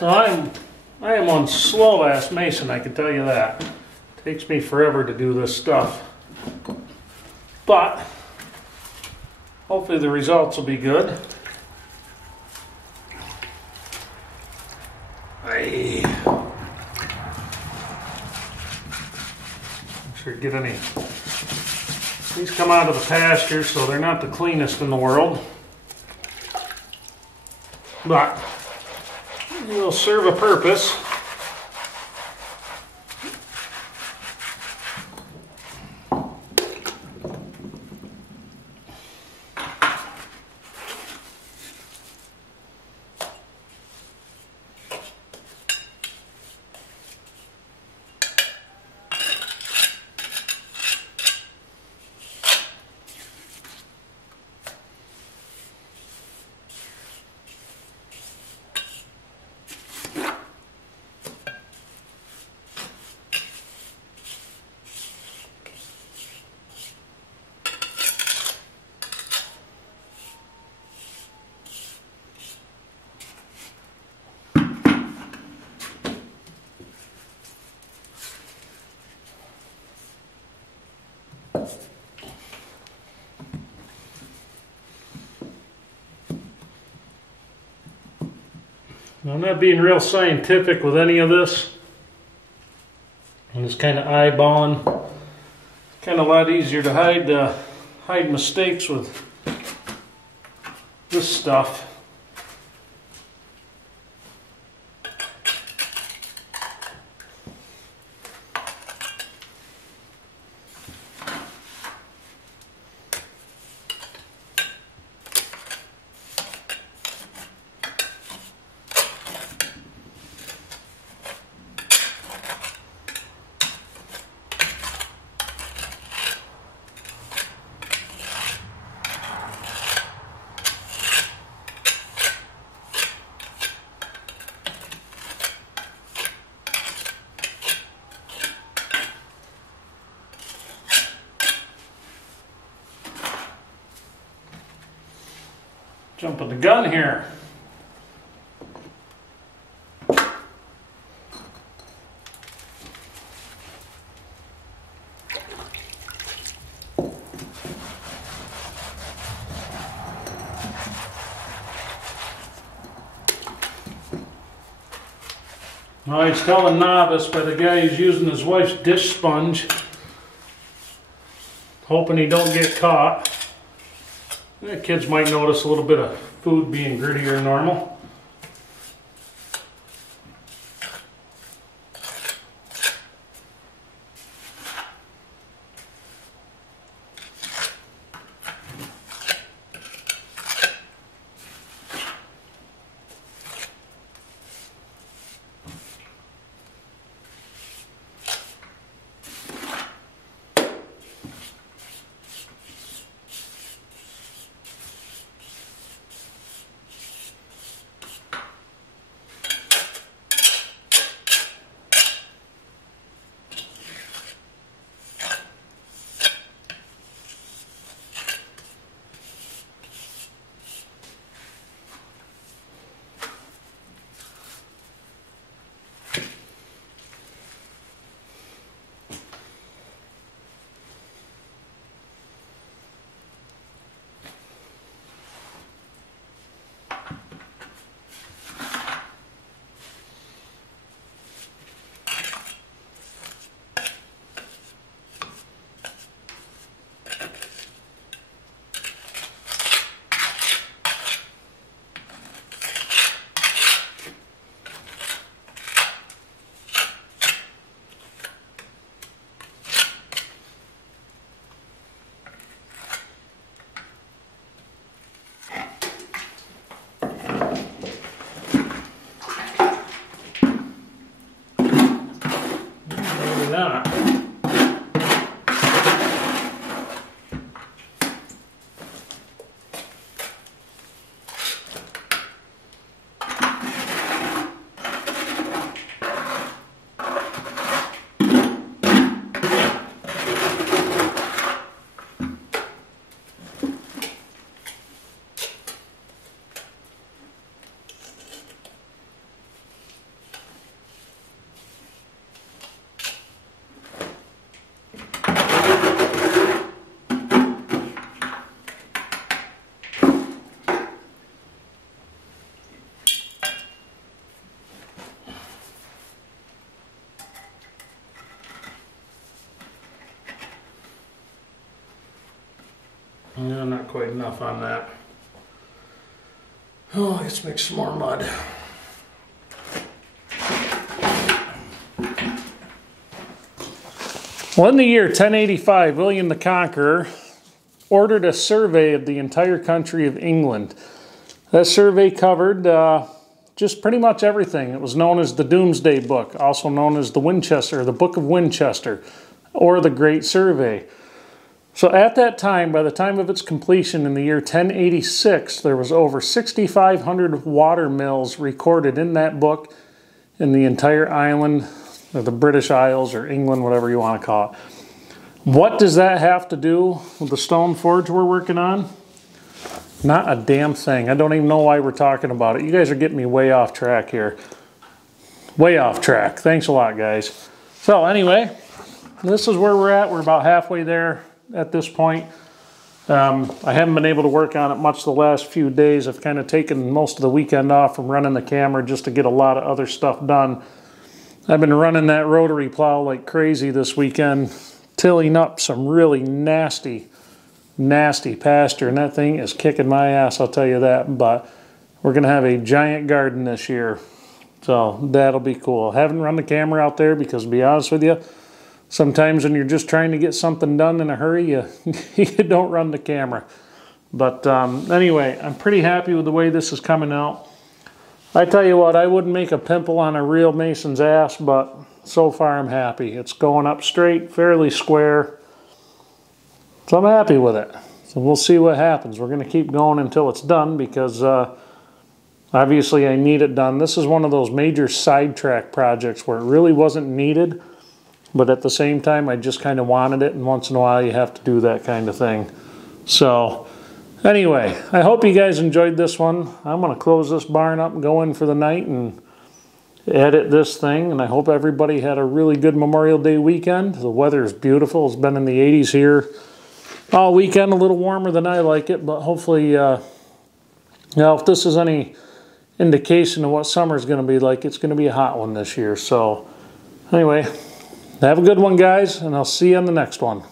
So I am one slow ass mason, I can tell you that. It takes me forever to do this stuff. But hopefully the results will be good. Make sure to get any. These come out of the pasture, so they're not the cleanest in the world. But will serve a purpose. I'm not being real scientific with any of this. I'm just kind of eyeballing. It's kind of a lot easier to hide mistakes with this stuff. Jumping the gun here. Well, he's telling novice by the guy who's using his wife's dish sponge, hoping he don't get caught. The kids might notice a little bit of food being grittier than normal. No, not quite enough on that. Oh, let's mix some more mud. Well, in the year 1085, William the Conqueror ordered a survey of the entire country of England. That survey covered just pretty much everything. It was known as the Doomsday Book, also known as the Book of Winchester, or the Great Survey. So at that time, by the time of its completion in the year 1086, there was over 6,500 water mills recorded in that book in the entire island, or the British Isles, or England, whatever you want to call it. What does that have to do with the stone forge we're working on? Not a damn thing. I don't even know why we're talking about it. You guys are getting me way off track here. Way off track. Thanks a lot, guys. So anyway, this is where we're at. We're about halfway there at this point. I haven't been able to work on it much the last few days. I've kind of taken most of the weekend off from running the camera just to get a lot of other stuff done. I've been running that rotary plow like crazy this weekend, tilling up some really nasty pasture, and that thing is kicking my ass, I'll tell you that. But we're going to have a giant garden this year, so that'll be cool. I haven't run the camera out there because, to be honest with you, sometimes when you're just trying to get something done in a hurry, you don't run the camera. But anyway, I'm pretty happy with the way this is coming out. I tell you what, I wouldn't make a pimple on a real mason's ass, but so far I'm happy. It's going up straight, fairly square. So I'm happy with it. So we'll see what happens. We're going to keep going until it's done because obviously I need it done. This is one of those major sidetrack projects where it really wasn't needed, but at the same time I just kind of wanted it, and once in a while you have to do that kind of thing. So anyway, I hope you guys enjoyed this one. I'm going to close this barn up and go in for the night and edit this thing, and I hope everybody had a really good Memorial Day weekend. The weather is beautiful. It's been in the 80s here all weekend, a little warmer than I like it, but hopefully, if this is any indication of what summer's going to be like, it's going to be a hot one this year. So anyway, have a good one, guys, and I'll see you on the next one.